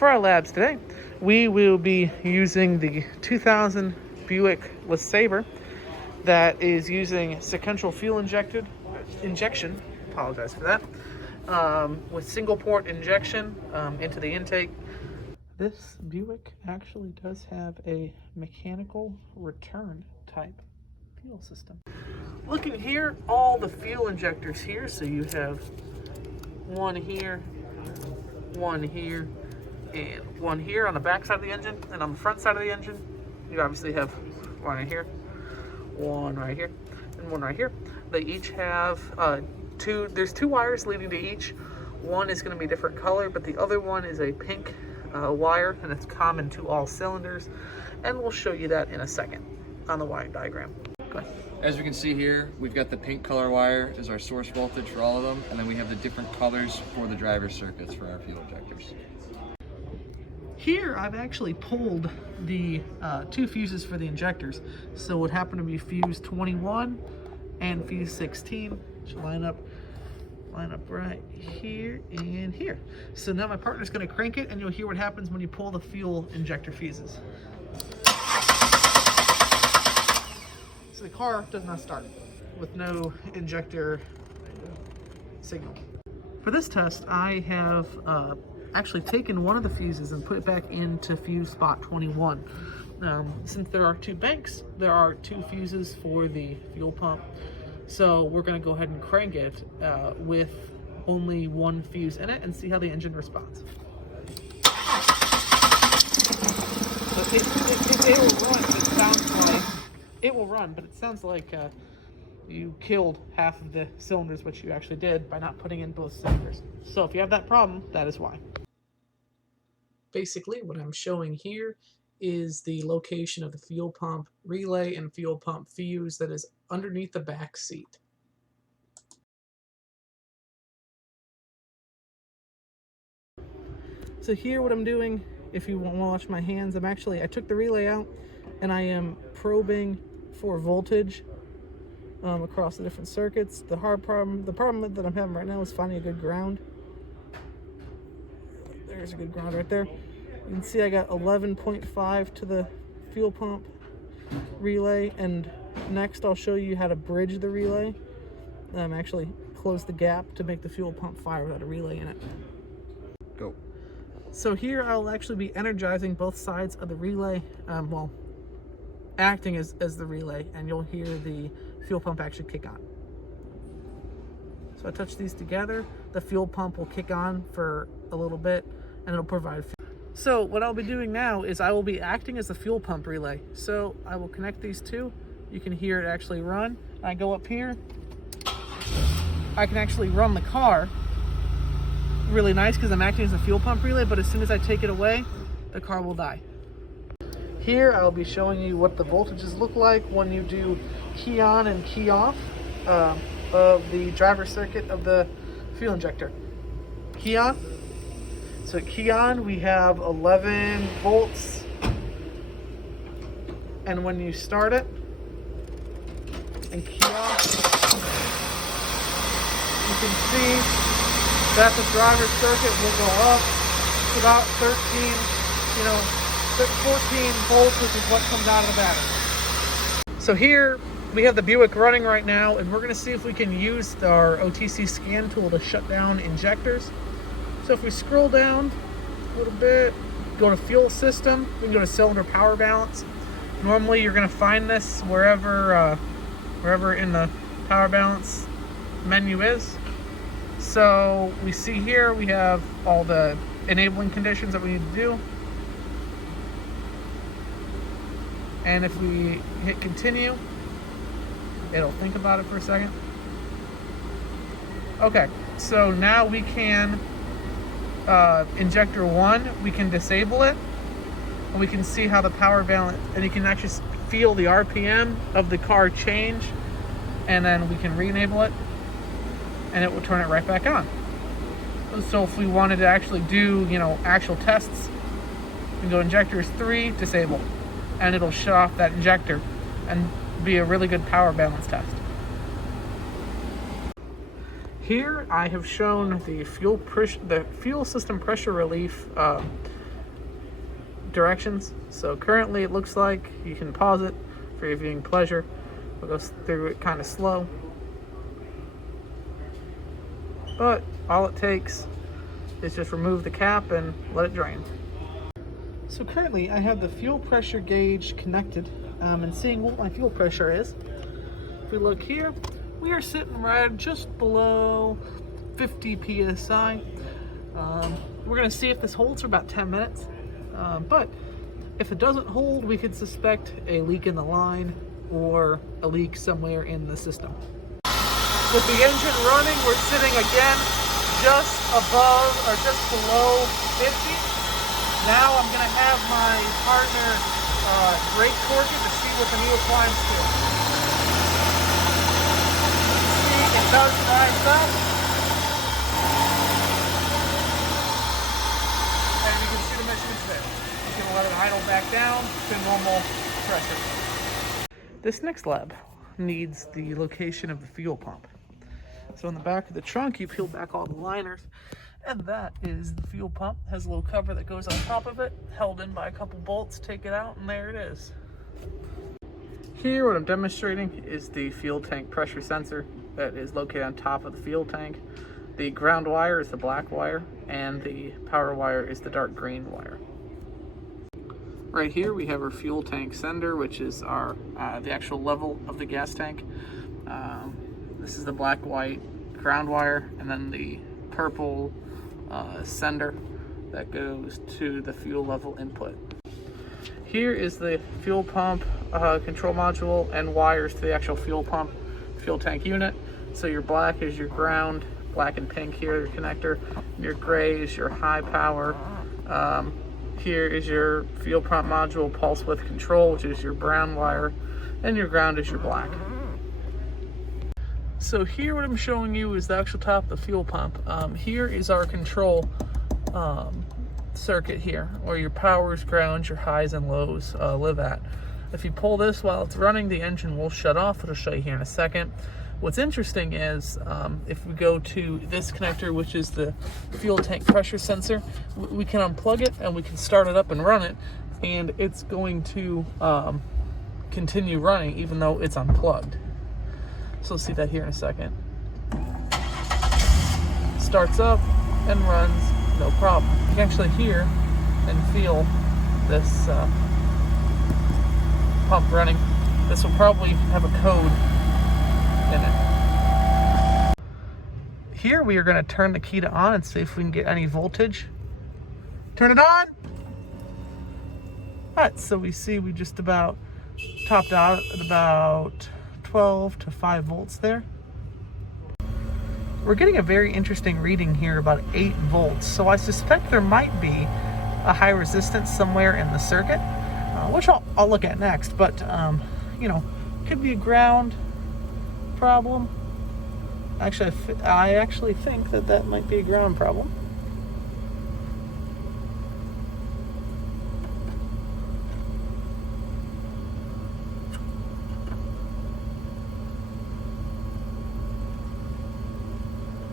For our labs today, we will be using the 2000 Buick Lasabre that is using sequential fuel injection, apologize for that, with single port injection into the intake. This Buick actually does have a mechanical return type fuel system. Looking here, all the fuel injectors here, so you have one here, and one here on the back side of the engine, and on the front side of the engine, you obviously have one right here, and one right here. They each have there's two wires leading to each. One is going to be a different color, but the other one is a pink wire, and it's common to all cylinders, and we'll show you that in a second on the wiring diagram. Go ahead. As we can see here, we've got the pink color wire as our source voltage for all of them, and then we have the different colors for the driver circuits for our fuel injectors. Here I've actually pulled the two fuses for the injectors. So what happened to be fuse 21 and fuse 16 should line up right here and here. So now my partner's going to crank it, and you'll hear what happens when you pull the fuel injector fuses. So the car does not start with no injector signal. For this test, I have actually taken one of the fuses and put it back into fuse spot 21. Since there are two banks, there are two fuses for the fuel pump. So we're going to go ahead and crank it with only one fuse in it and see how the engine responds. So it will run, but it sounds like you killed half of the cylinders, which you actually did by not putting in both cylinders. So if you have that problem, that is why. Basically, what I'm showing here is the location of the fuel pump relay and fuel pump fuse that is underneath the back seat. So here what I'm doing, if you want to watch my hands, I took the relay out and I am probing for voltage across the different circuits. The problem that I'm having right now is finding a good ground. There's a good ground right there. You can see I got 11.5 to the fuel pump relay, and next I'll show you how to bridge the relay. Actually close the gap to make the fuel pump fire without a relay in it. Go. So here I'll actually be energizing both sides of the relay, acting as the relay, and you'll hear the fuel pump actually kick on. So I touch these together, the fuel pump will kick on for a little bit, and it'll provide fuel. So what I'll be doing now is I will be acting as the fuel pump relay. So I will connect these two. You can hear it actually run. I go up here. I can actually run the car really nice because I'm acting as a fuel pump relay, but as soon as I take it away, the car will die. Here I'll be showing you what the voltages look like when you do key on and key off of the driver circuit of the fuel injector. Key on. So at key on, we have 11 volts, and when you start it and key off, you can see that the driver circuit will go up to about 14 volts, which is what comes out of the battery. So here we have the Buick running right now, and we're going to see if we can use our OTC scan tool to shut down injectors. So if we scroll down a little bit, go to fuel system, we can go to cylinder power balance. Normally you're going to find this wherever in the power balance menu is. So we see here we have all the enabling conditions that we need to do. And if we hit continue, it'll think about it for a second. Okay, so now we can injector 1, we can disable it, and we can see how the power balance, and you can actually feel the RPM of the car change, and then we can re-enable it, and it will turn it right back on. So if we wanted to actually do, actual tests, we can go injectors 3, disable, and it'll shut off that injector and be a really good power balance test. Here I have shown the fuel system pressure relief directions. So currently it looks like you can pause it for your viewing pleasure. We'll go through it kind of slow. But all it takes is just remove the cap and let it drain. So currently I have the fuel pressure gauge connected and seeing what my fuel pressure is. If we look here, we are sitting right just below 50 psi. We're gonna see if this holds for about 10 minutes. But if it doesn't hold, we could suspect a leak in the line or a leak somewhere in the system. With the engine running, we're sitting again just above or just below 50. Now I'm gonna have my partner brake torque it to see what the new appliance feels. See, it does rise up. And you can see the measurements there. You can let it idle back down to normal pressure. This next lab needs the location of the fuel pump. So in the back of the trunk, you peel back all the liners, and that is the fuel pump. It has a little cover that goes on top of it, held in by a couple bolts. Take it out, and there it is. Here, what I'm demonstrating is the fuel tank pressure sensor that is located on top of the fuel tank. The ground wire is the black wire, and the power wire is the dark green wire. Right here, we have our fuel tank sender, which is our the actual level of the gas tank. This is the black, white ground wire, and then the purple sender that goes to the fuel level input. Here is the fuel pump control module and wires to the actual fuel pump fuel tank unit. So your black is your ground, black and pink here, your connector, and your gray is your high power. Here is your fuel pump module pulse width control, which is your brown wire, and your ground is your black. So here what I'm showing you is the actual top of the fuel pump. Here is our control circuit here, where your powers, grounds, your highs and lows live at. If you pull this while it's running, the engine will shut off. It'll show you here in a second. What's interesting is if we go to this connector, which is the fuel tank pressure sensor, we can unplug it and we can start it up and run it, and it's going to continue running even though it's unplugged. So we'll see that here in a second. Starts up and runs, no problem. You can actually hear and feel this pump running. This will probably have a code in it. Here we are going to turn the key to on and see if we can get any voltage. Turn it on! Alright, so we see we just about topped out at about 12 to 5 volts there. We're getting a very interesting reading here, about 8 volts. So I suspect there might be a high resistance somewhere in the circuit, which I'll look at next. But, you know, could be a ground problem. Actually, I actually think that might be a ground problem.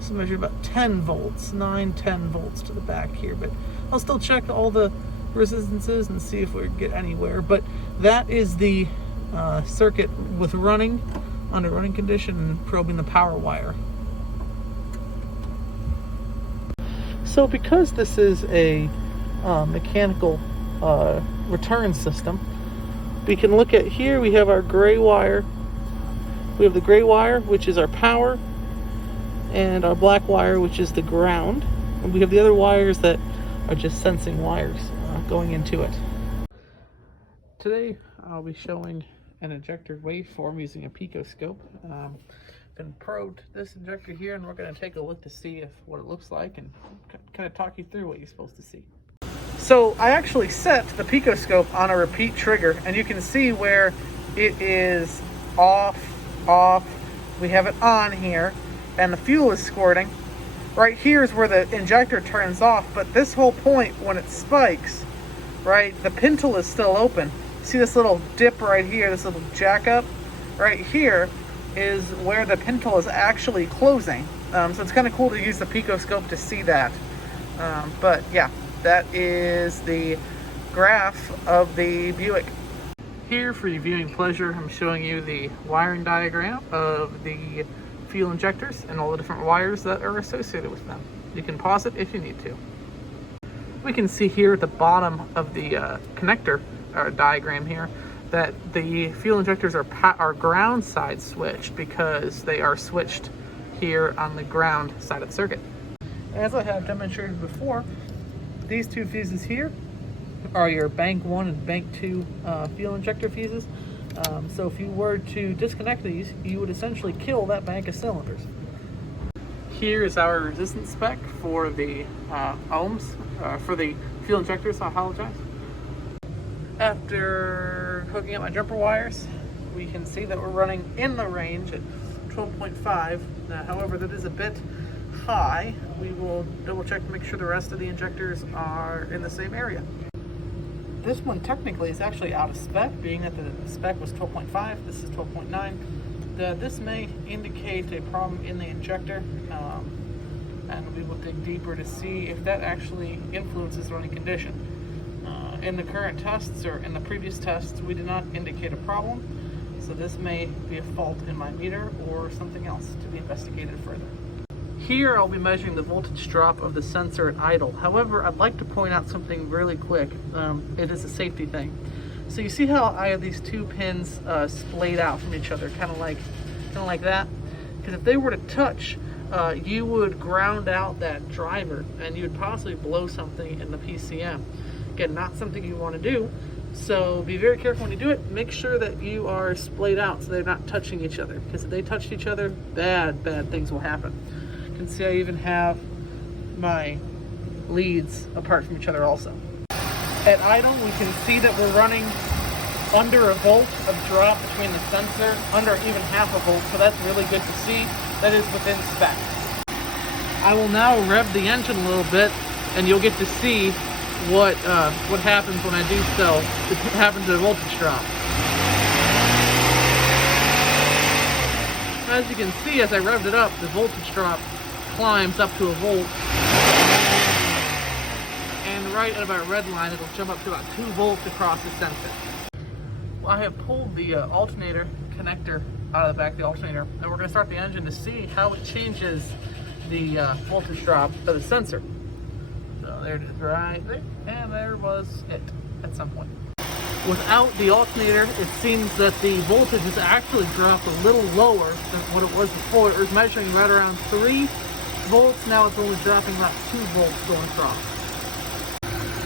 So measured about 10 volts, 9-10 volts to the back here, but I'll still check all the resistances and see if we get anywhere. But that is the circuit with running, under running condition, and probing the power wire. So because this is a mechanical return system, we can look at here, we have our gray wire. We have the gray wire, which is our power, and our black wire, which is the ground. And we have the other wires that are just sensing wires going into it. Today I'll be showing an injector waveform using a picoscope. Been probed this injector here, and we're going to take a look to see what it looks like and kind of talk you through what you're supposed to see. So I actually set the picoscope on a repeat trigger, and you can see where it is off. We have it on here, and the fuel is squirting. Right here is where the injector turns off, but this whole point, when it spikes, right, the pintle is still open. See this little dip right here, this little jack up? Right here is where the pintle is actually closing. So it's kind of cool to use the picoscope to see that. But yeah, that is the graph of the Buick. Here for your viewing pleasure, I'm showing you the wiring diagram of the fuel injectors and all the different wires that are associated with them. You can pause it if you need to. We can see here at the bottom of the connector diagram here that the fuel injectors are ground side switched because they are switched here on the ground side of the circuit. As I have demonstrated before, these two fuses here are your bank 1 and bank 2 fuel injector fuses. So if you were to disconnect these, you would essentially kill that bank of cylinders. Here is our resistance spec for the ohms, for the fuel injectors, I apologize. After hooking up my jumper wires, we can see that we're running in the range at 12.5. However, that is a bit high. We will double check to make sure the rest of the injectors are in the same area. This one technically is actually out of spec, being that the spec was 12.5, this is 12.9. This may indicate a problem in the injector, and we will dig deeper to see if that actually influences running condition. In the current tests, or in the previous tests, we did not indicate a problem, so this may be a fault in my meter or something else to be investigated further. Here I'll be measuring the voltage drop of the sensor at idle. However, I'd like to point out something really quick. It is a safety thing. So you see how I have these two pins splayed out from each other, kind of like that? Because if they were to touch, you would ground out that driver and you would possibly blow something in the PCM. Again, not something you want to do. So be very careful when you do it. Make sure that you are splayed out so they're not touching each other. Because if they touch each other, bad things will happen. You can see I even have my leads apart from each other also. At idle, we can see that we're running under a volt of drop between the sensor, under even half a volt, so that's really good to see. That is within spec. I will now rev the engine a little bit, and you'll get to see what happens when I do so. It happens to the voltage drop. As you can see, as I revved it up, the voltage drop climbs up to a volt. And right at about red line, it'll jump up to about 2 volts across the sensor. Well, I have pulled the alternator connector out of the back of the alternator, and we're going to start the engine to see how it changes the voltage drop of the sensor. So there it is right there, and there was it at some point. Without the alternator, it seems that the voltage has actually dropped a little lower than what it was before. It was measuring right around 3 volts, now it's only dropping about 2 volts going across.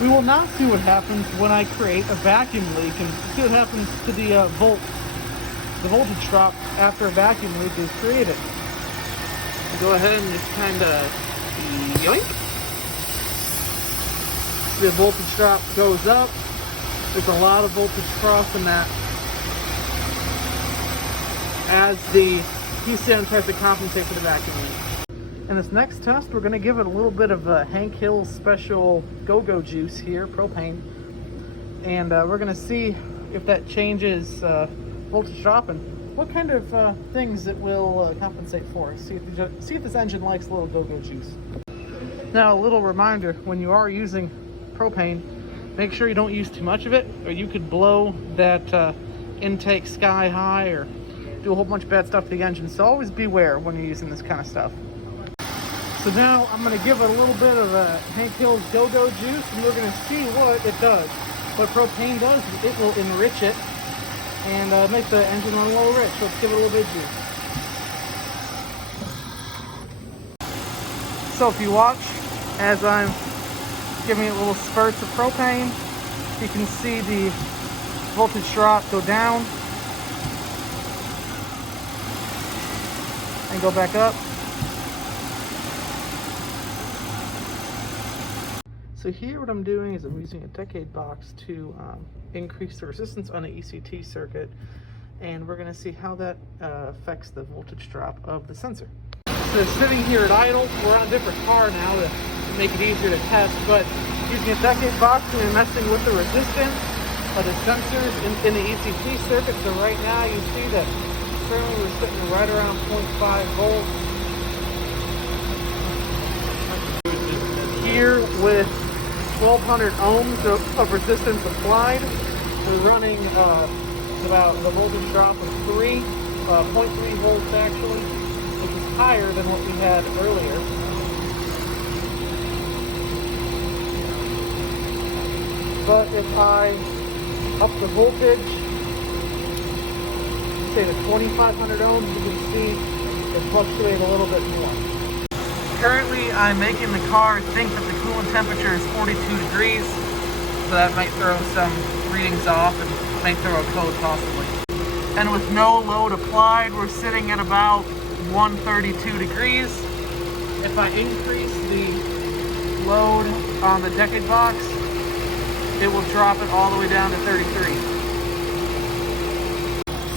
We will now see what happens when I create a vacuum leak and see what happens to the voltage drop after a vacuum leak is created. I'll go ahead and just kind of yoink. The voltage drop goes up. There's a lot of voltage crossing that as the PCM tries to compensate for the vacuum leak. In this next test, we're going to give it a little bit of Hank Hill's special go-go juice here, propane, and we're going to see if that changes voltage drop and what kind of things it will compensate for. See if this engine likes a little go-go juice. Now, a little reminder, when you are using propane, make sure you don't use too much of it, or you could blow that intake sky high or do a whole bunch of bad stuff to the engine. So always beware when you're using this kind of stuff. So now I'm going to give it a little bit of Hank Hill's Go-Go juice, and we're going to see what it does. What propane does is it will enrich it and make the engine run a little rich. So let's give it a little bit of juice. So if you watch as I'm giving it little spurts of propane, you can see the voltage drop go down and go back up. So here what I'm doing is I'm using a decade box to increase the resistance on the ECT circuit, and we're going to see how that affects the voltage drop of the sensor. So sitting here at idle, we're on a different car now to make it easier to test, but using a decade box, we're messing with the resistance of the sensors in the ECT circuit. So right now you see that currently we're sitting right around 0.5 volts. Here with 1200 ohms of resistance applied. We're running about the voltage drop of 0.3 volts actually, which is higher than what we had earlier. But if I up the voltage, say to 2500 ohms, you can see it fluctuate a little bit more. Currently, I'm making the car think that the coolant temperature is 42 degrees, so that might throw some readings off and might throw a code possibly. And with no load applied, we're sitting at about 132 degrees. If I increase the load on the decade box, it will drop it all the way down to 33.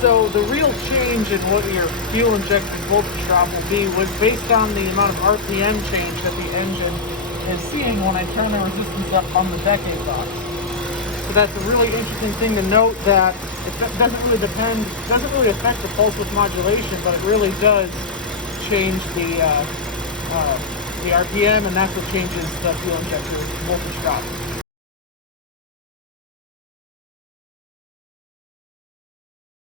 So the real change in what your fuel injected voltage drop will be was based on the amount of RPM change that the engine is seeing when I turn the resistance up on the decade box. So that's a really interesting thing to note, that it doesn't really affect the pulse width modulation, but it really does change the RPM, and that's what changes the fuel injector voltage drop.